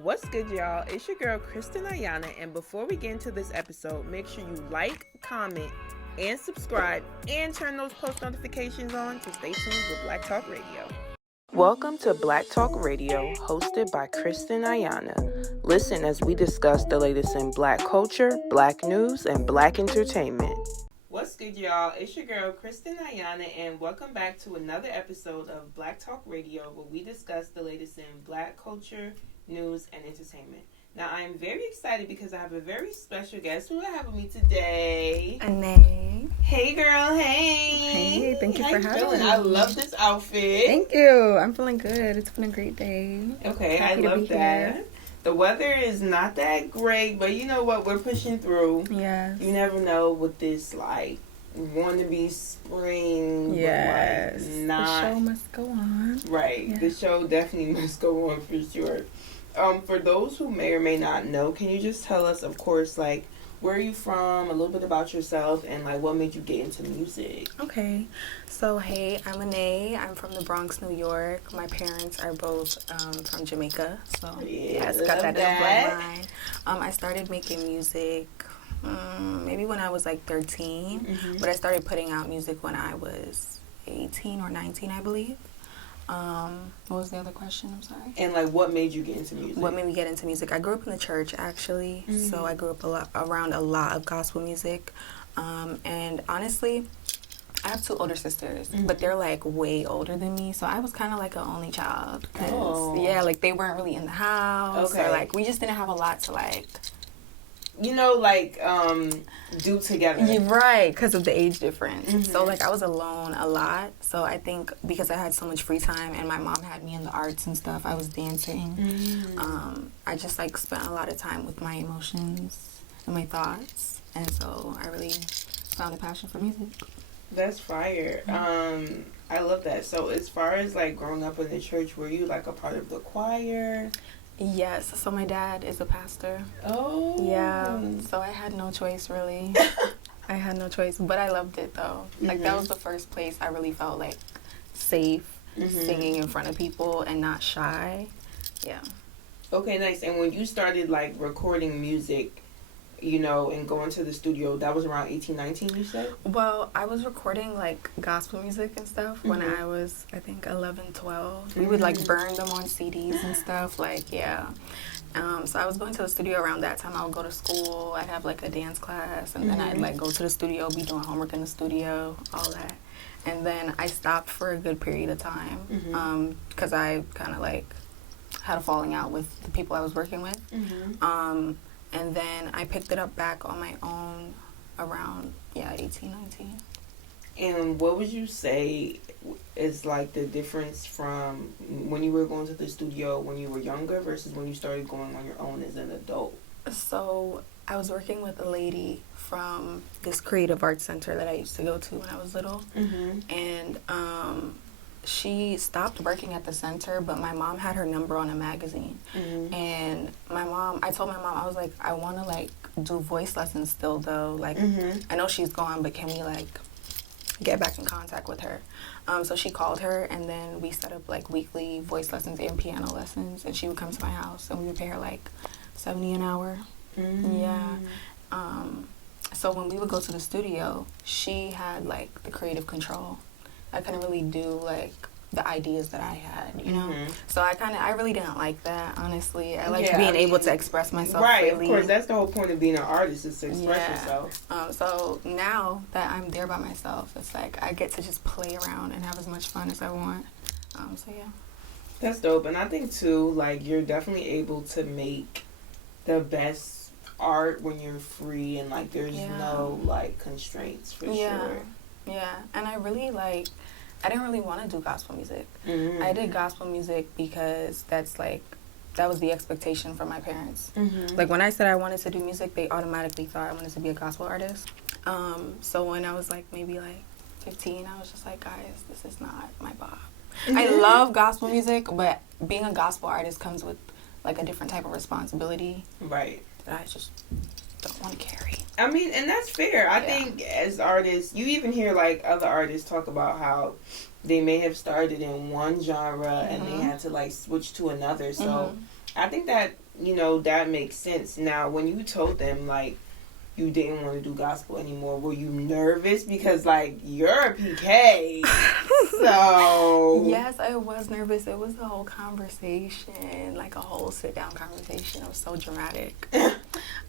What's good, y'all? It's your girl, Kristen Ayana, and before we get into this episode, make sure you like, comment, and subscribe, and turn those post notifications on to stay tuned with Black Talk Radio. Welcome to Black Talk Radio, hosted by Kristen Ayana. Listen as we discuss the latest in Black culture, Black news, and Black entertainment. What's good, y'all? It's your girl, Kristen Ayana, and welcome back to another episode of Black Talk Radio, where we discuss the latest in Black culture, news, and entertainment. Now, I am very excited because I have a very special guest who I have with me today. Anae. Hey, girl. Hey. Hey, thank you for having me. I love this outfit. Thank you. I'm feeling good. It's been a great day. Okay, I love that. Here. The weather is not that great, but you know what? We're pushing through. Yes. You never know with this, like, wannabe spring. Yes. But, like, not. The show must go on. Right. Yeah. The show definitely must go on for sure. For those who may or may not know, can you just tell us, of course, like, where are you from, a little bit about yourself, and, like, what made you get into music? Okay. So, hey, I'm Anae. I'm from the Bronx, New York. My parents are both from Jamaica. So, yes, got that in the bloodline. I started making music maybe when I was, like, 13. Mm-hmm. But I started putting out music when I was 18 or 19, I believe. What was the other question? I'm sorry. And, like, what made you get into music? What made me get into music? I grew up in the church, actually. Mm-hmm. So I grew up around a lot of gospel music. And honestly, I have two older sisters, mm-hmm. but they're, like, way older than me. So I was kind of like an only child. Yeah, like, they weren't really in the house. Okay. Or, like, we just didn't have a lot to, like... You know, like, do together. You're right, because of the age difference. Mm-hmm. So, like, I was alone a lot. So, I think because I had so much free time and my mom had me in the arts and stuff, I was dancing. Mm-hmm. I just, like, spent a lot of time with my emotions and my thoughts. And so, I really found a passion for music. That's fire. Mm-hmm. I love that. So, as far as, like, growing up in the church, were you, like, a part of the choir? Yes, so my dad is a pastor. Oh. Yeah, so I had no choice, really. I had no choice, but I loved it, though. Mm-hmm. Like, that was the first place I really felt, like, safe singing in front of people and not shy. Yeah. Okay, nice. And when you started, like, recording music, you know, and going to the studio, that was around 18, 19, you said? Well, I was recording, like, gospel music and stuff when I was, I think, 11, 12. We would, like, burn them on CDs and stuff, like, yeah. So I was going to the studio around that time. I would go to school. I'd have, like, a dance class, and then I'd, like, go to the studio, be doing homework in the studio, all that. And then I stopped for a good period of time because I kind of, like, had a falling out with the people I was working with. And then I picked it up back on my own around, 18, 19. And what would you say is, like, the difference from when you were going to the studio when you were younger versus when you started going on your own as an adult? So I was working with a lady from this creative arts center that I used to go to when I was little. And she stopped working at the center, but my mom had her number on a magazine. And I told my mom, I was like, I want to, like, do voice lessons still, though. Like, I know she's gone, but can we, like, get back in contact with her? So she called her, and then we set up, like, weekly voice lessons and piano lessons, and she would come to my house, and we would pay her, like, $70 an hour. Yeah. So when we would go to the studio, she had, like, the creative control. I couldn't really do, like, the ideas that I had, you know? So I really didn't like that, honestly. I like being able to express myself right, freely. Of course. That's the whole point of being an artist, is to express yourself. So now that I'm there by myself, it's like I get to just play around and have as much fun as I want. So, yeah. That's dope. And I think, too, like, you're definitely able to make the best art when you're free and, like, there's no, like, constraints, for sure. Yeah, and I didn't really want to do gospel music. I did gospel music because that was the expectation from my parents. Like, when I said I wanted to do music, they automatically thought I wanted to be a gospel artist. So when I was, like, maybe, like, 15, I was just like, guys, this is not my bop. I love gospel music, but being a gospel artist comes with, like, a different type of responsibility. Right. That I just don't want to carry. I mean, and that's fair. I think as artists, you even hear, like, other artists talk about how they may have started in one genre and they had to, like, switch to another. So I think that, that makes sense. Now, when you told them, like, you didn't want to do gospel anymore, were you nervous? Because, like, you're a PK. So. Yes, I was nervous. It was a whole conversation, like a whole sit-down conversation. It was so dramatic.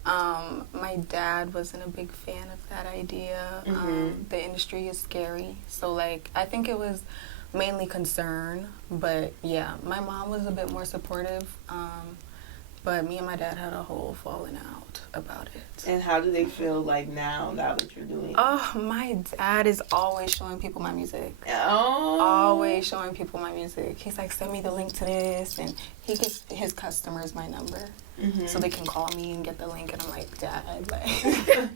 My dad wasn't a big fan of that idea. The industry is scary. So, like, I think it was mainly concern. But, yeah, my mom was a bit more supportive. But me and my dad had a whole falling out about it. And how do they feel like now that you're doing it? Oh, my dad is always showing people my music. Oh. Always showing people my music. He's like, send me the link to this. And he gives his customers my number. So they can call me and get the link. And I'm like, Dad, like.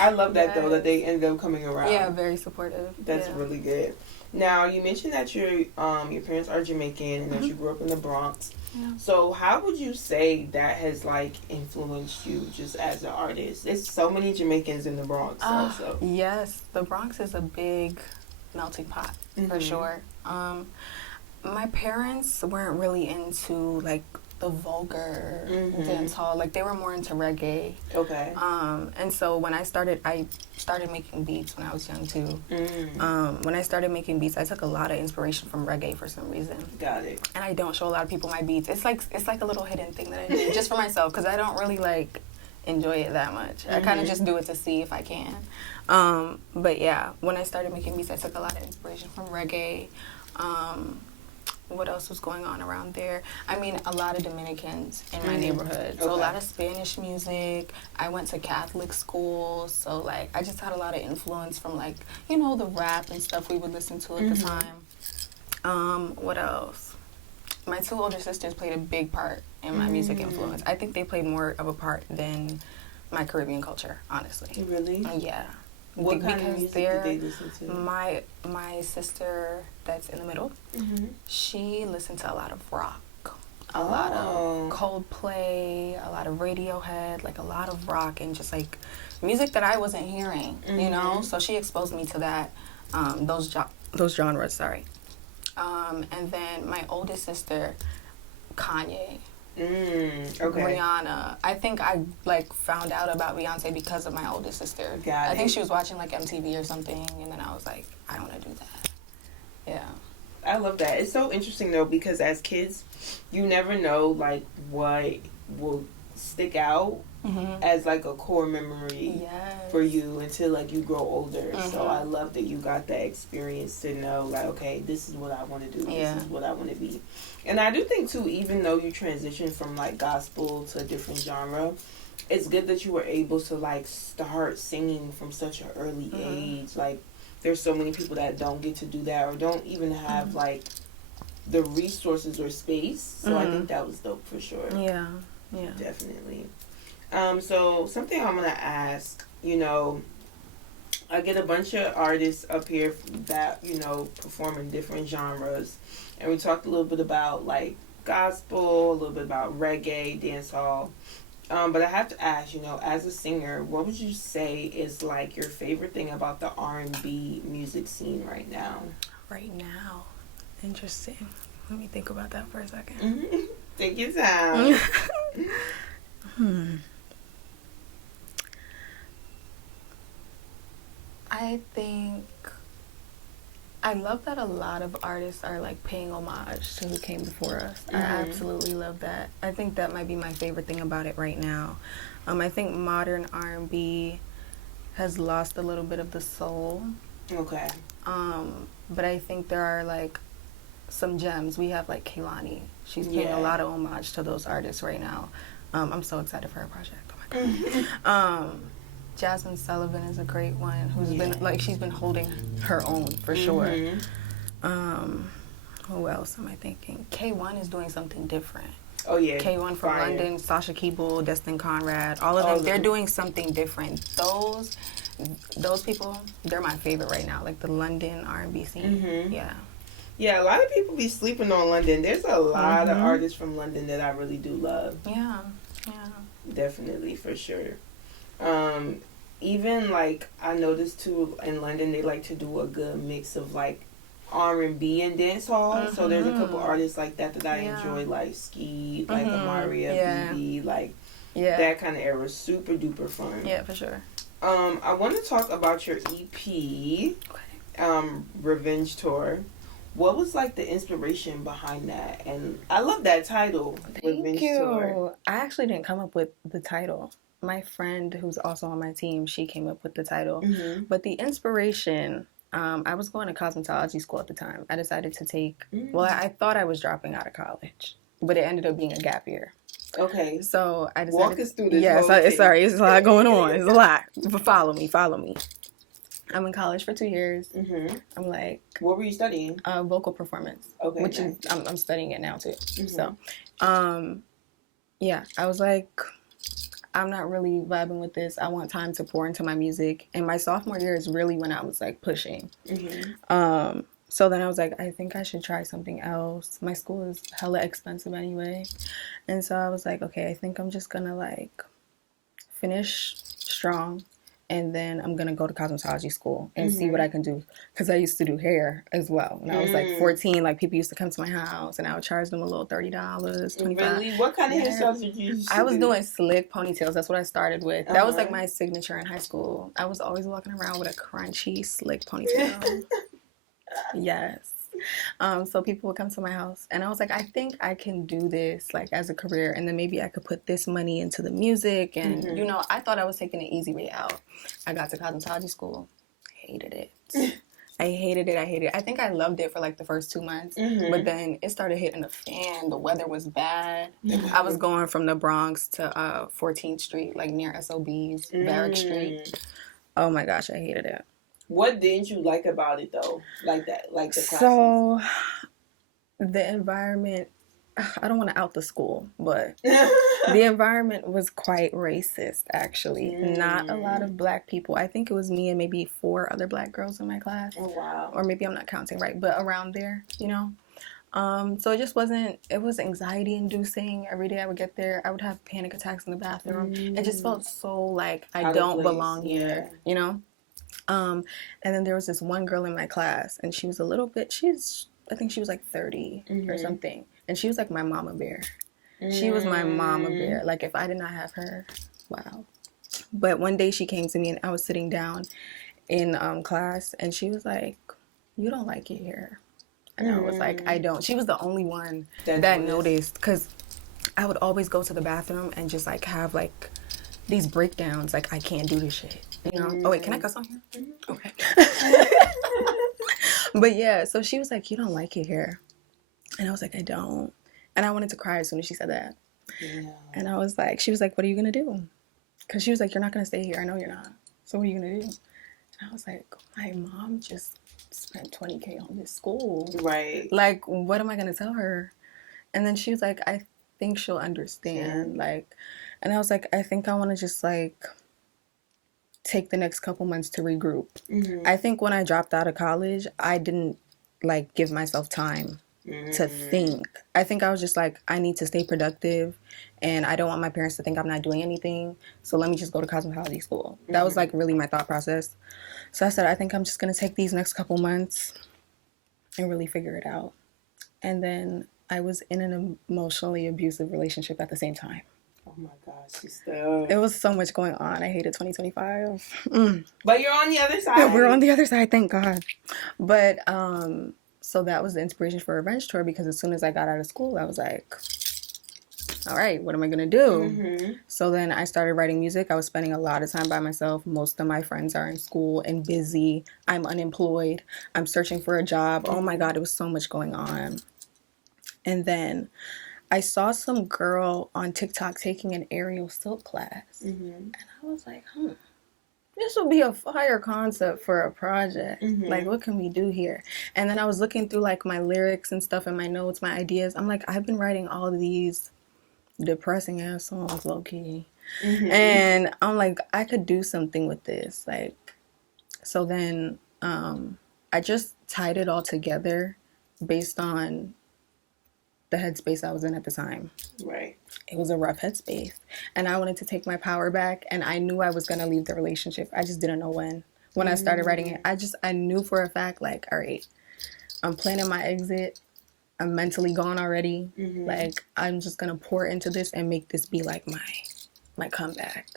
I love that, though, that they end up coming around. Yeah, very supportive. That's really good. Now, you mentioned that your parents are Jamaican and that you grew up in the Bronx. Yeah. So how would you say that has, like, influenced you just as an artist? There's so many Jamaicans in the Bronx also. Yes, the Bronx is a big melting pot, for sure. My parents weren't really into, like, the vulgar dance hall. Like, they were more into reggae. Okay. And so when I started making beats when I was young, too. When I started making beats, I took a lot of inspiration from reggae for some reason. Got it. And I don't show a lot of people my beats. It's like a little hidden thing that I do just for myself because I don't really, like, enjoy it that much. I kind of just do it to see if I can. But, yeah, when I started making beats, I took a lot of inspiration from reggae. What else was going on around there? I mean, a lot of Dominicans in my neighborhood. So a lot of Spanish music. I went to Catholic school. So, like, I just had a lot of influence from, like, the rap and stuff we would listen to at the time. What else? My two older sisters played a big part in my music influence. I think they played more of a part than my Caribbean culture, honestly. Really? Yeah. What kind of music did they listen to? My sister that's in the middle, she listened to a lot of rock, a lot of Coldplay, a lot of Radiohead, like a lot of rock and just like music that I wasn't hearing, you know? So she exposed me to that, those genres, sorry. And then my oldest sister, Kanye. Okay. Rihanna. I think I found out about Beyonce because of my oldest sister. I think she was watching like MTV or something, and then I was like, I want to do that. Yeah. I love that. It's so interesting though because as kids, you never know like what will stick out as like a core memory for you until like you grow older. So I love that you got that experience to know like, okay, this is what I want to do. This is what I want to be. And I do think too, even though you transition from like gospel to a different genre, it's good that you were able to like start singing from such an early age. Like there's so many people that don't get to do that or don't even have like the resources or space. So I think that was dope for sure. Yeah. Definitely. So something I'm gonna ask, I get a bunch of artists up here that, perform in different genres. And we talked a little bit about like gospel, a little bit about reggae, dancehall. But I have to ask, as a singer, what would you say is like your favorite thing about the R&B music scene right now? Right now. Interesting. Let me think about that for a second. Take your time. I think I love that a lot of artists are like paying homage to who came before us. I absolutely love that. I think that might be my favorite thing about it right now. I think modern R&B has lost a little bit of the soul. Okay. But I think there are like some gems. We have like Kehlani. She's paying a lot of homage to those artists right now. I'm so excited for her project. Oh my god. Jasmine Sullivan is a great one who's been like she's been holding her own for sure. Who else am I thinking? K1 is doing something different. Oh yeah. K1 from London, Sasha Keeble, Destin Conrad, all of them. They're doing something different. Those people, they're my favorite right now. Like the London R&B scene. Yeah, a lot of people be sleeping on London. There's a lot of artists from London that I really do love. Yeah. Definitely, for sure. Even like I noticed too in London, they like to do a good mix of like R&B and dance hall. So there's a couple artists like that I enjoy, like Ski, like Amaria, BB, like that kind of era. Super duper fun. Yeah, for sure. I want to talk about your EP, Revenge Tour. What was like the inspiration behind that? And I love that title, Revenge Tour. I actually didn't come up with the title. My friend, who's also on my team, she came up with the title. But the inspiration, I was going to cosmetology school at the time. I decided to take, well, I thought I was dropping out of college, but it ended up being a gap year. Okay. So I decided. Walk us through this. Yeah, sorry, it's a lot going on. It's a lot. But follow me. I'm in college for 2 years. I'm like... What were you studying? Vocal performance. Okay, which is... I'm studying it now, too. So, yeah, I was like, I'm not really vibing with this. I want time to pour into my music. And my sophomore year is really when I was, like, pushing. So then I was like, I think I should try something else. My school is hella expensive anyway. And so I was like, okay, I think I'm just gonna, like, finish strong. And then I'm going to go to cosmetology school and see what I can do. Because I used to do hair as well. When I was like 14, like people used to come to my house and I would charge them a little $30, $25. Really? What kind of hairstyles did you use? I was doing slick ponytails. That's what I started with. That was like my signature in high school. I was always walking around with a crunchy, slick ponytail. Yes. So people would come to my house and I was like, I think I can do this like as a career and then maybe I could put this money into the music and you know, I thought I was taking an easy way out. I got to cosmetology school. Hated it. I hated it. I think I loved it for like the first 2 months, but then it started hitting the fan. The weather was bad. I was going from the Bronx to 14th Street, like near SOB's, Barrack Street. Oh my gosh, I hated it. What didn't you like about it though? Like that, like the classes? So, the environment, I don't want to out the school, but the environment was quite racist actually. Not a lot of black people. I think it was me and maybe 4 other black girls in my class. Oh wow. Or maybe I'm not counting right, but around there, you know. So it just wasn't, it was anxiety inducing. Every day I would get there, I would have panic attacks in the bathroom. It just felt so like I don't belong here, you know. And then there was this one girl in my class, and she was a little bit, I think she was like 30 or something. And she was like my mama bear. She was my mama bear. Like, if I did not have her, wow. But one day she came to me, and I was sitting down in class, and she was like, you don't like it here. And I was like, I don't. She was the only one that noticed, because I would always go to the bathroom and just, like, have, like, these breakdowns. Like, I can't do this shit. You know? Oh, wait, can I cuss on here? Okay. But, yeah, so she was like, you don't like it here. And I was like, I don't. And I wanted to cry as soon as she said that. Yeah. And I was like, she was like, what are you going to do? Because she was like, you're not going to stay here. I know you're not. So what are you going to do? And I was like, my mom just spent $20K on this school. Right. Like, what am I going to tell her? And then she was like, I think she'll understand. Yeah. Like, and I was like, I think I want to just, like, take the next couple months to regroup. I think when I dropped out of college, I didn't, like, give myself time to think. I think I was just like, I need to stay productive, and I don't want my parents to think I'm not doing anything, so let me just go to cosmetology school. That was, like, really my thought process. So I said, I think I'm just going to take these next couple months and really figure it out. And then I was in an emotionally abusive relationship at the same time. Oh my gosh, sister. It was so much going on. I hated 2025. But you're on the other side. We're on the other side, thank God. But, so that was the inspiration for Revenge Tour, because as soon as I got out of school, I was like, all right, what am I going to do? So then I started writing music. I was spending a lot of time by myself. Most of my friends are in school and busy. I'm unemployed. I'm searching for a job. Oh my God, it was so much going on. And then I saw some girl on TikTok taking an aerial silk class. And I was like, this would be a fire concept for a project. Like, what can we do here? And then I was looking through, like, my lyrics and stuff and my notes, my ideas. I'm like, I've been writing all of these depressing ass songs, low-key. And I'm like, I could do something with this. Like, so then I just tied it all together based on the headspace I was in at the time. Right. It was a rough headspace. And I wanted to take my power back, and I knew I was going to leave the relationship. I just didn't know when. When I started writing it, I knew for a fact, like, all right, I'm planning my exit. I'm mentally gone already. Like, I'm just gonna pour into this and make this be like my comeback.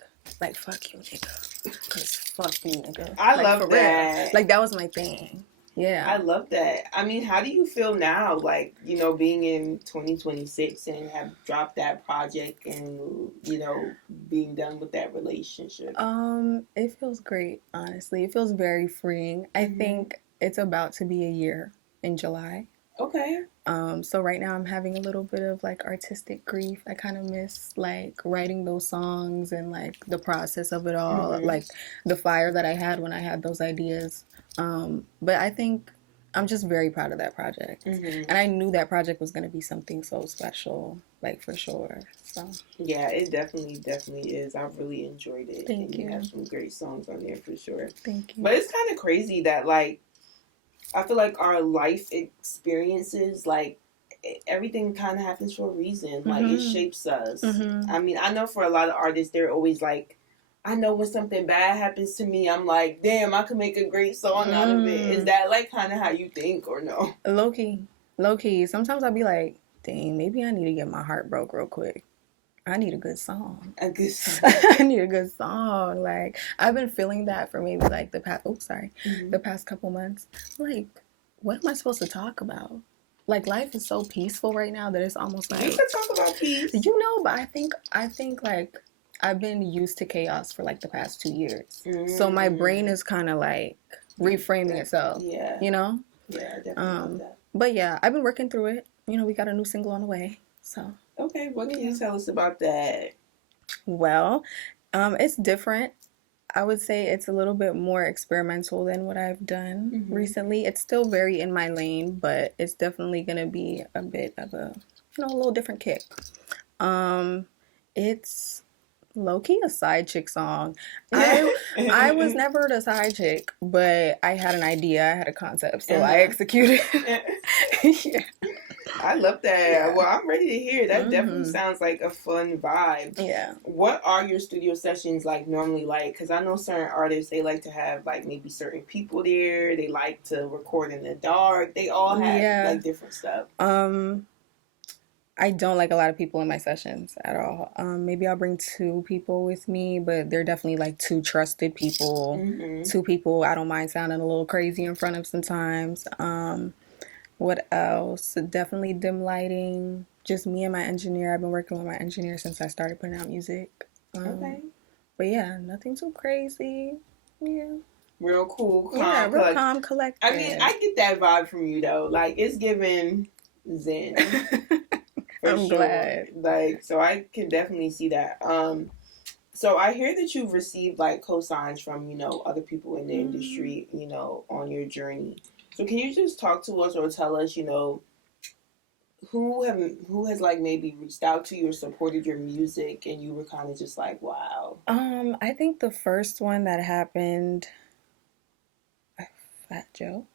Like, fuck you, nigga. Cause fuck you, nigga. I like, love for that. Real. Like, that was my thing. Yeah. I love that. I mean, how do you feel now, like, you know, being in 2026 and have dropped that project and, you know, being done with that relationship? It feels great, honestly. It feels very freeing. I think it's about to be a year in July. Okay. So right now I'm having a little bit of like artistic grief. I kind of miss like writing those songs and like the process of it all, like the fire that I had when I had those ideas. But I think I'm just very proud of that project. And I knew that project was going to be something so special, like for sure. So yeah, it definitely is. I really enjoyed it. Thank you. You have some great songs on there for sure. Thank you. But it's kind of crazy that like I feel like our life experiences, like everything kind of happens for a reason. Like it shapes us. I mean, I know for a lot of artists, they're always like, I know when something bad happens to me, I'm like, damn, I could make a great song out of it. Is that like kind of how you think or no? Low key. Sometimes I'll be like, dang, maybe I need to get my heart broke real quick. I need a good song. A good song. I need a good song. Like, I've been feeling that for maybe like the past couple months. Like, what am I supposed to talk about? Like, life is so peaceful right now that it's almost like, you can talk about peace. You know, but I think like I've been used to chaos for like the past 2 years. So my brain is kind of like reframing itself. Yeah. You know? Yeah, I definitely love that. But yeah, I've been working through it. You know, we got a new single on the way. So okay, what can you tell us about that? Well, it's different. I would say it's a little bit more experimental than what I've done recently. It's still very in my lane, but it's definitely gonna be a bit of a, a little different kick. It's low-key a side chick song. I was never the side chick, but I had an idea, I had a concept, so I executed. Yeah. I love that. Yeah. Well, I'm ready to hear. That definitely sounds like a fun vibe. Yeah. What are your studio sessions like normally like? Because I know certain artists, they like to have like maybe certain people there. They like to record in the dark. They all have like different stuff. I don't like a lot of people in my sessions at all. Maybe I'll bring 2 people with me, but they're definitely like 2 trusted people. 2 people I don't mind sounding a little crazy in front of sometimes. What else? Definitely dim lighting. Just me and my engineer. I've been working with my engineer since I started putting out music. Okay. But yeah, nothing too crazy. Yeah. Real cool. Calm, real calm, collected. I mean, I get that vibe from you though. Like it's giving zen. I'm glad. Like, so I can definitely see that. So I hear that you've received like cosigns from, you know, other people in the industry, you know, on your journey. So can you just talk to us or tell us, you know, who has like maybe reached out to you or supported your music and you were kind of just like, wow? I think the first one that happened, Fat Joe.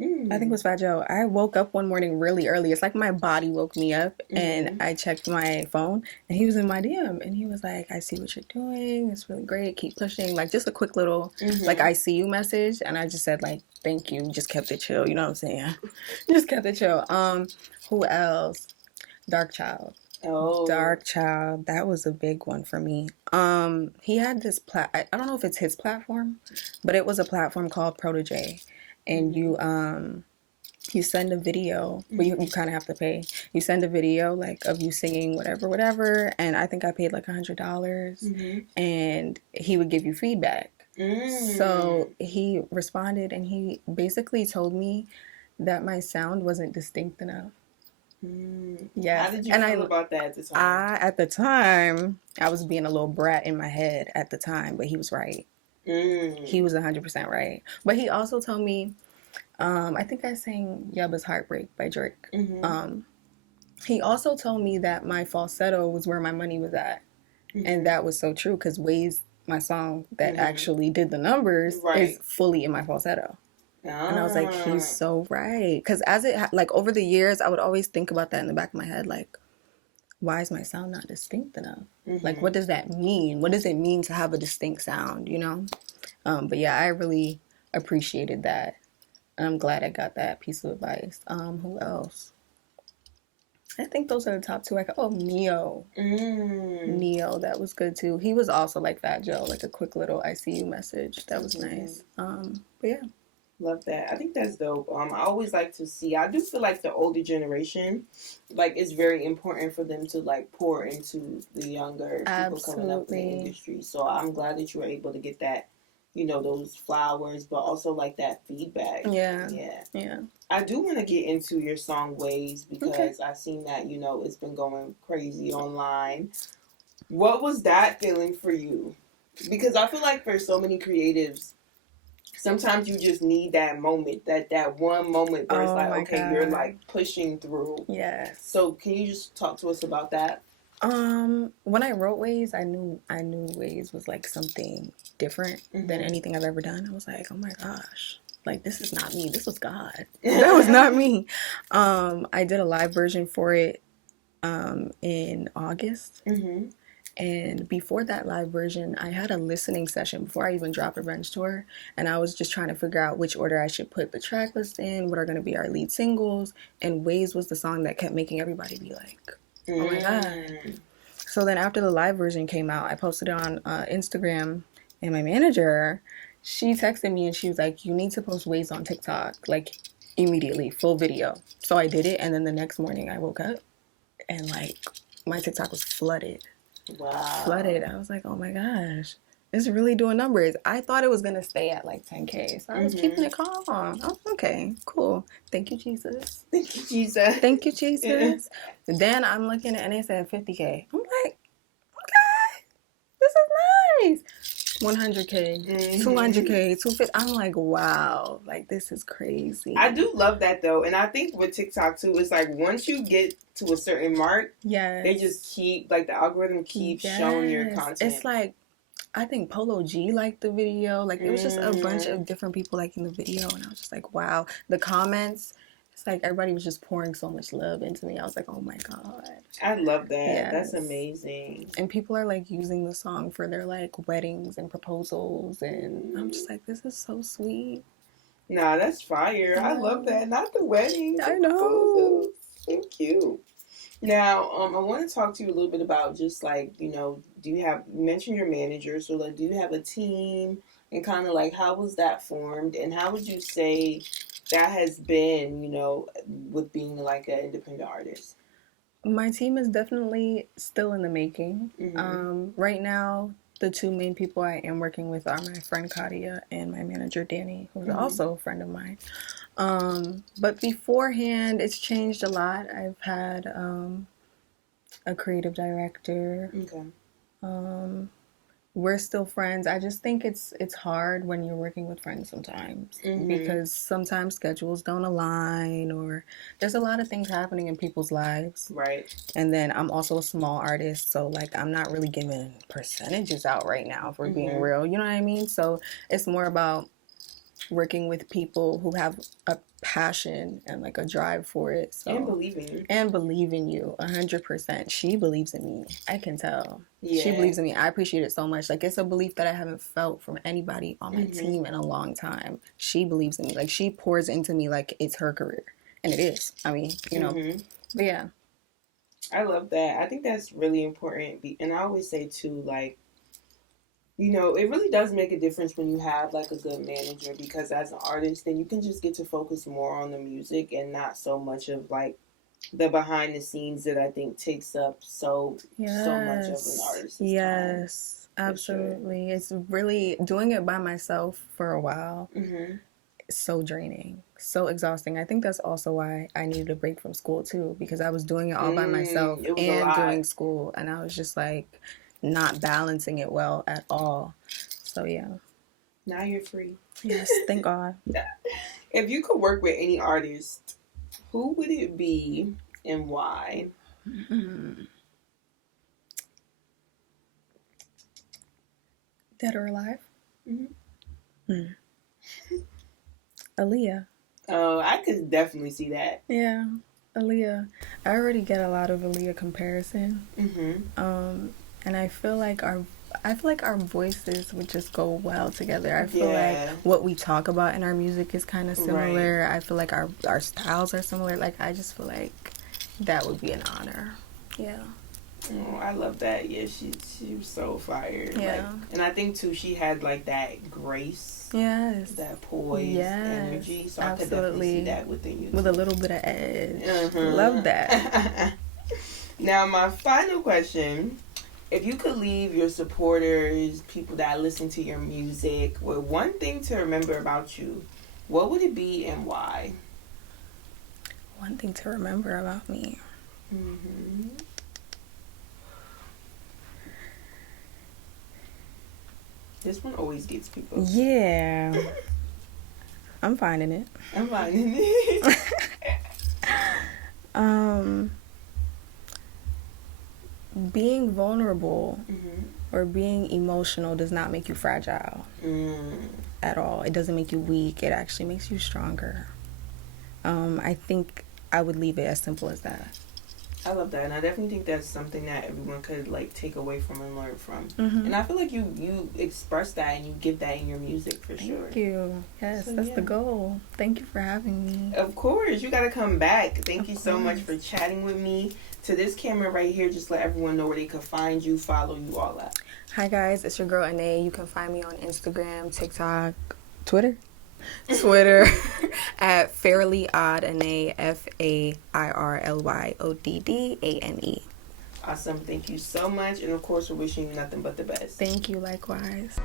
I think it was Fat Joe. I woke up one morning really early. It's like my body woke me up and I checked my phone and he was in my DM and he was like, I see what you're doing. It's really great. Keep pushing. Like just a quick little like I see you message and I just said like, thank you. Just kept it chill. You know what I'm saying? Just kept it chill. Who else? Darkchild. Oh. Darkchild. That was a big one for me. He had this I don't know if it's his platform, but it was a platform called Protege. And you send a video, but you kind of have to pay. You send a video like of you singing whatever, and I think I paid like $100, and he would give you feedback. So he responded, and he basically told me that my sound wasn't distinct enough. Yeah. How did you feel about that at the time? At the time, I was being a little brat in my head at the time, but he was right. He was 100% right. But he also told me, I think I sang Yubba's Heartbreak by Drake. He also told me that my falsetto was where my money was at. And that was so true because W.A.Y.S, my song that actually did the numbers, is fully in my falsetto. And I was like, he's so right. Because like over the years, I would always think about that in the back of my head, like, why is my sound not distinct enough? Like, what does that mean? What does it mean to have a distinct sound, you know? But yeah, I really appreciated that. And I'm glad I got that piece of advice. Who else? I think those are the top two. Neo. Neo, that was good too. He was also like Fat Joe, like a quick little ICU message. That was nice. But yeah. Love that. I think that's dope. I always like to see. I do feel like the older generation, like, it's very important for them to like pour into the younger people coming up in the industry. So I'm glad that you were able to get that, those flowers, but also like that feedback. Yeah. I do want to get into your song "W.A.Y.S" because I've seen that it's been going crazy online. What was that feeling for you? Because I feel like for so many creatives, sometimes you just need that moment, that one moment where it's like, okay, God, you're like pushing through. Yes. So can you just talk to us about that? When I wrote "W.A.Y.S," I knew "W.A.Y.S" was like something different than anything I've ever done. I was like, oh my gosh, like this is not me. This was God. That was not me. I did a live version for it in August. And before that live version, I had a listening session before I even dropped Revenge Tour. And I was just trying to figure out which order I should put the track list in, what are going to be our lead singles. And "W.A.Y.S" was the song that kept making everybody be like, oh my God. So then after the live version came out, I posted it on Instagram. And my manager, she texted me and she was like, you need to post "W.A.Y.S" on TikTok, like immediately, full video. So I did it. And then the next morning I woke up and like my TikTok was flooded. Wow. Flooded. I was like, oh my gosh, it's really doing numbers. I thought it was going to stay at like 10K. So I was keeping it calm. Oh, okay, cool. Thank you, Jesus. Thank you, Jesus. Thank you, Jesus. Then I'm looking at, and they said 50K. I'm like, okay, this is nice. 100K, 200K, 250. I'm like, wow, like this is crazy. I do love that though, and I think with TikTok too, it's like once you get to a certain mark, they just keep like the algorithm keeps showing your content. It's like, I think Polo G liked the video. Like it was just a bunch of different people liking the video, and I was just like, wow. The comments, it's like everybody was just pouring so much love into me. I was like, oh my God. I love that. Yes. That's amazing. And people are like using the song for their like weddings and proposals, and I'm just like, this is so sweet. Nah, that's fire. I love that. Not the weddings. I know. So cute. Now, I want to talk to you a little bit about just like, do you mention your manager, so like, do you have a team, and kind of like, how was that formed, and how would you say that has been, with being like an independent artist? My team is definitely still in the making. Right now, the two main people I am working with are my friend Kadia and my manager Danny, who's also a friend of mine. But beforehand, it's changed a lot. I've had a creative director. We're still friends. I just think it's hard when you're working with friends sometimes because sometimes schedules don't align, or there's a lot of things happening in people's lives. Right. And then I'm also a small artist, so like I'm not really giving percentages out right now, if we're being real. You know what I mean? So it's more about working with people who have a passion and like a drive for it. So, and believe in you. And believe in you 100%. She believes in me. I can tell. Yeah. She believes in me. I appreciate it so much. Like it's a belief that I haven't felt from anybody on my team in a long time. She believes in me. Like she pours into me like it's her career. And it is. I mean, But yeah. I love that. I think that's really important. And I always say too, like, it really does make a difference when you have like a good manager, because as an artist, then you can just get to focus more on the music and not so much of like the behind the scenes that I think takes up so much of an artist's time. Yes, absolutely. Sure. It's really doing it by myself for a while. It's so draining, so exhausting. I think that's also why I needed a break from school too, because I was doing it all by myself and doing school, and I was just like not balancing it well at all. So yeah. Now you're free. Yes, thank God. If you could work with any artist, who would it be and why? Dead or alive? Aaliyah. Oh, I could definitely see that. Yeah, Aaliyah. I already get a lot of Aaliyah comparison. And I feel like I feel like our voices would just go well together. I feel Yeah. like what we talk about in our music is kind of similar. Right. I feel like our styles are similar. Like, I just feel like that would be an honor. Yeah. Oh, I love that. Yeah, she was so fire. Yeah. Like, and I think too she had like that grace. Yes. That poise, energy. So I could definitely see that within you too. With a little bit of edge. Mm-hmm. Love that. Now, my final question: if you could leave your supporters, people that listen to your music, with one thing to remember about you, what would it be and why? One thing to remember about me. Mm-hmm. This one always gets people. Yeah. I'm finding it. I'm finding it. Being vulnerable Mm-hmm. or being emotional does not make you fragile at all. It doesn't make you weak. It actually makes you stronger. I think I would leave it as simple as that. I love that, and I definitely think that's something that everyone could like take away from and learn from. Mm-hmm. And I feel like you express that and you give that in your music for sure. Thank you. Yes, So, that's yeah. the goal. Thank you for having me. Of course, you gotta come back. Thank you so much course. for chatting with me. To this camera right here, just let everyone know where they could find you, follow you, all that. Hi guys, it's your girl Anae. You can find me on Instagram, TikTok, Twitter at Fairly Odd Anae, FAIRLYODDANE. Awesome. Thank you so much. And of course, we're wishing you nothing but the best. Thank you, likewise.